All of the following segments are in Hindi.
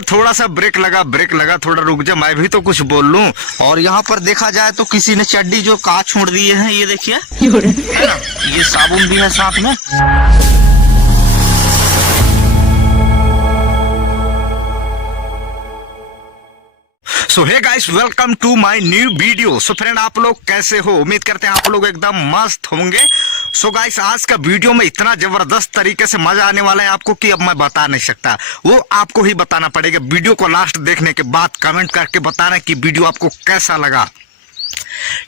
भैया थोड़ा सा ब्रेक लगा, थोड़ा रुक जा, मैं भी तो कुछ बोल लूं। और यहाँ पर देखा जाए तो किसी ने चड्डी जो काट छोड़ दिए हैं, ये देखिए, है ना, ये साबुन भी है साथ में। So hey guys, welcome to my new video. So friend, आप लोग कैसे हो? उम्मीद करते हैं आप लोग एकदम मस्त होंगे। सो गाइस, आज का वीडियो में इतना जबरदस्त तरीके से मजा आने वाला है आपको कि अब मैं बता नहीं सकता, वो आपको ही बताना पड़ेगा। वीडियो को लास्ट देखने के बाद कमेंट करके बताना कि वीडियो आपको कैसा लगा।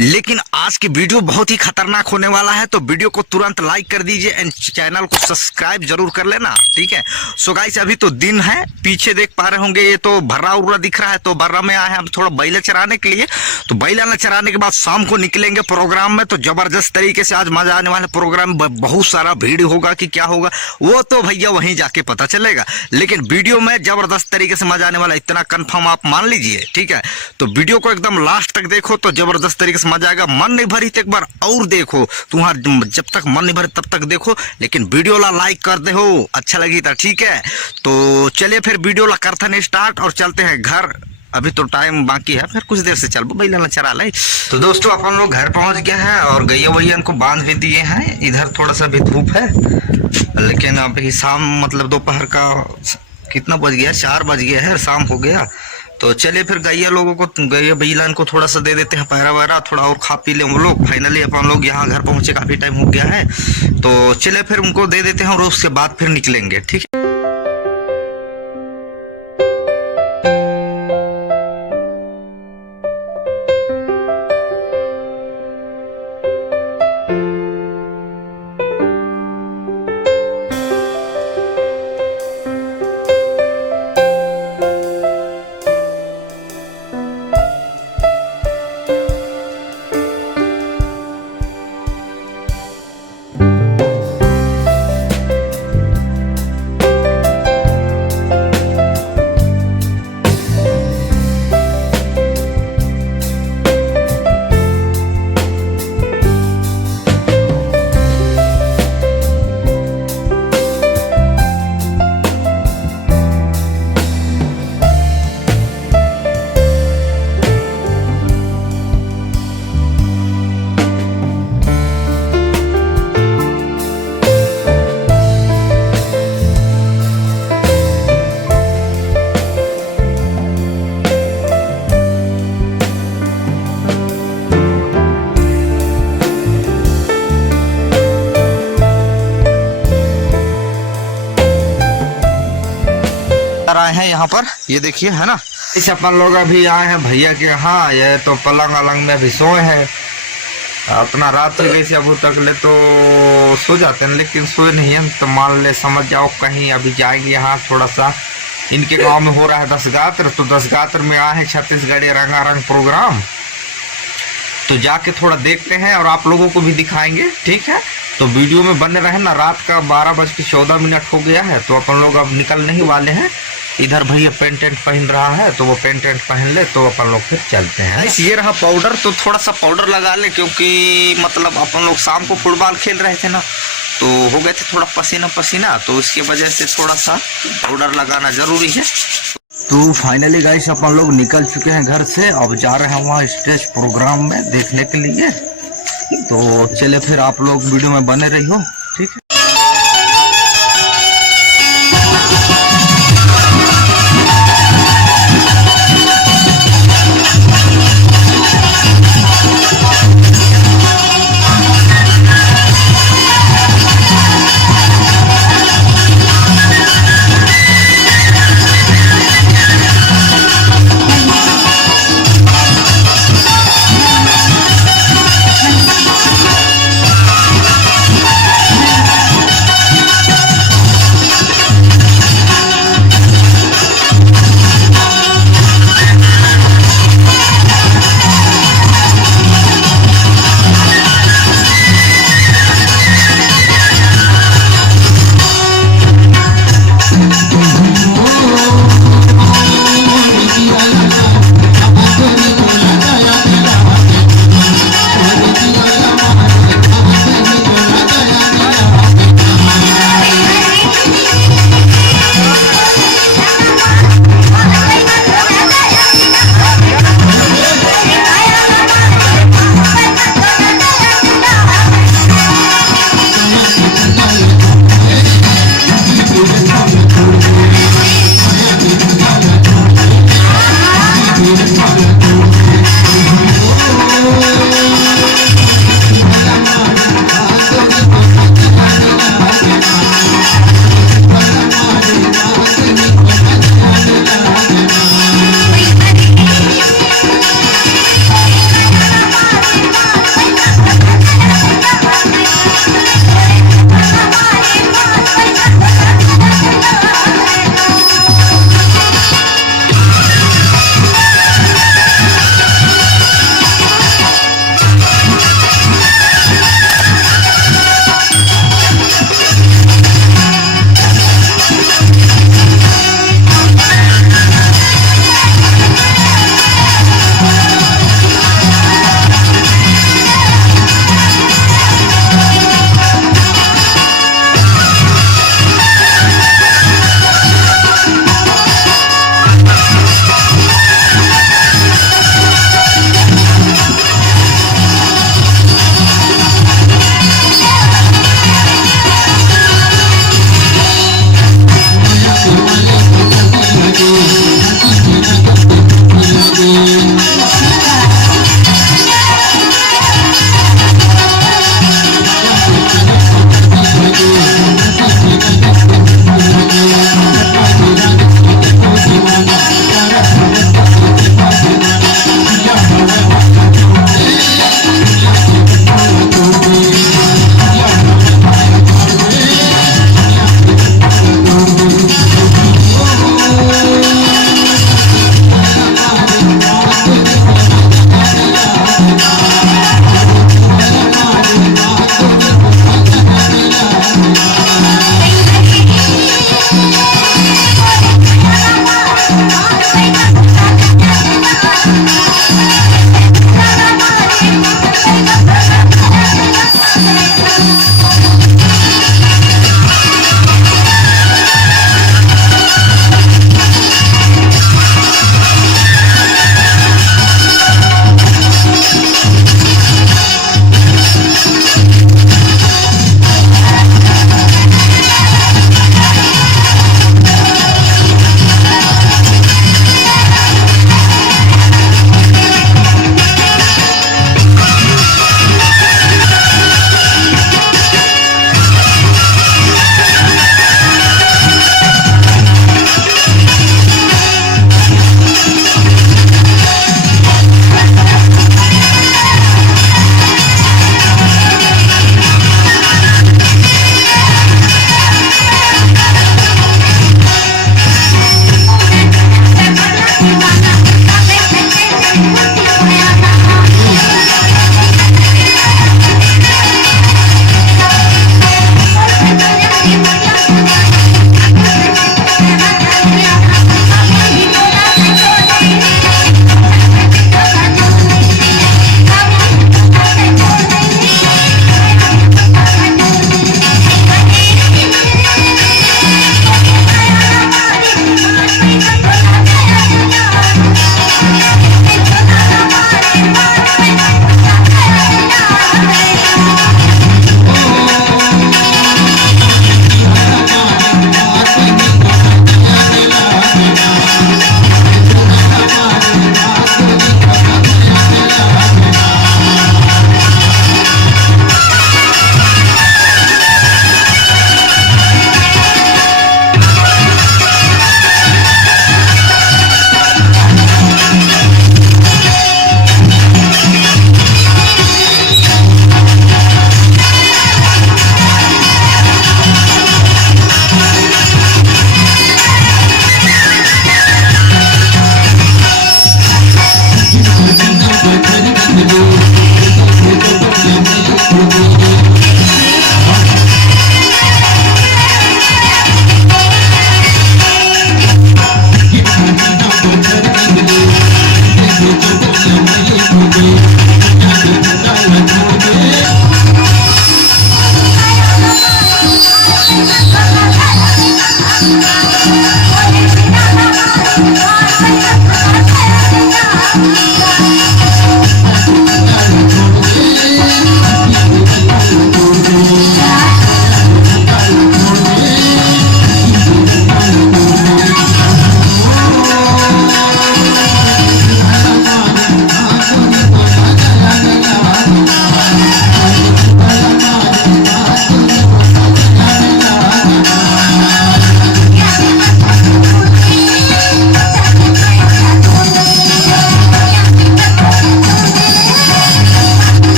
लेकिन आज की वीडियो बहुत ही खतरनाक होने वाला है, तो वीडियो को तुरंत लाइक कर दीजिए एंड चैनल को सब्सक्राइब जरूर कर लेना, ठीक है। सो गाइस, अभी तो दिन है, पीछे देख पा रहे होंगे ये तो भर्रा उर्रा दिख रहा है, तो भर्रा में आए हैं हम थोड़ा बैले चराने के लिए। तो बैला चराने के बाद शाम को निकलेंगे प्रोग्राम में, तो जबरदस्त तरीके से आज मजा आने वाले प्रोग्राम में। बहुत सारा भीड़ होगा कि क्या होगा वो तो भैया वहीं जाके पता चलेगा, लेकिन वीडियो में जबरदस्त तरीके से मजा आने वाला, इतना कंफर्म आप मान लीजिए, ठीक है। तो वीडियो को एकदम लास्ट तक देखो तो जबरदस्त तरीके से मजा आएगा। मन नहीं भरी तो एक बार और देखो, तुम्हारा जब तक मन नहीं भरे तब तक देखो, लेकिन वीडियो ला लाइक कर दे हो, अच्छा लगी था, ठीक है। तो चलिए फिर वीडियो ला करते हैं स्टार्ट और चलते हैं घर। अभी तो टाइम बाकी है, फिर कुछ देर से चल बैला चरा ले। तो दोस्तों, अपन लोग घर पहुंच गए हैं और गैया वैया को बांध भी दिए हैं। इधर थोड़ा सा भी धूप है, लेकिन अभी शाम मतलब दोपहर का कितना बज गया, 4 बज गया है, शाम हो गया। तो चलिए फिर गैया लोगों को, गैया बैलान को थोड़ा सा दे देते हैं पैरा वैरा, थोड़ा और खा पी ले वो लोग। फाइनली अपन लोग यहाँ घर पहुंचे, काफी टाइम हो गया है, तो चलिए फिर उनको दे देते हैं और उसके बाद फिर निकलेंगे, ठीक है। आए हैं यहाँ पर, ये देखिए, है ना। इस अपन लोग अभी आए हैं भैया के यहाँ। ये तो पलंग अलंग में अभी सोए हैं, अपना रात हो गई से अभी तक ले तो सो जाते हैं, लेकिन सोए नहीं है। तो मान ले समझ जाओ कहीं अभी जाएंगे यहाँ, थोड़ा सा इनके गांव में हो रहा है दशगात्र, तो दशगात्र में आए हैं छत्तीसगढ़ी रंगारंग प्रोग्राम। तो जाके थोड़ा देखते हैं और आप लोगों को भी दिखाएंगे, ठीक है। तो वीडियो में बने रहे ना। रात का 12:14 हो गया है, तो अपन लोग अब निकलने ही वाले हैं। इधर भैया पेंट टेंट पहन रहा है, तो वो पेंट टेंट पहन ले तो अपन लोग फिर चलते हैं। ये रहा पाउडर, तो थोड़ा सा पाउडर लगा ले, क्योंकि मतलब अपन लोग शाम को फुटबॉल खेल रहे थे ना, तो हो गए थे थोड़ा पसीना पसीना, तो उसकी वजह से थोड़ा सा पाउडर लगाना जरूरी है। तो फाइनली गाइस, अपन लोग निकल चुके हैं घर से, अब जा रहे हैं वहाँ स्टेज प्रोग्राम में देखने के लिए। तो चले फिर, आप लोग वीडियो में बने रहियो।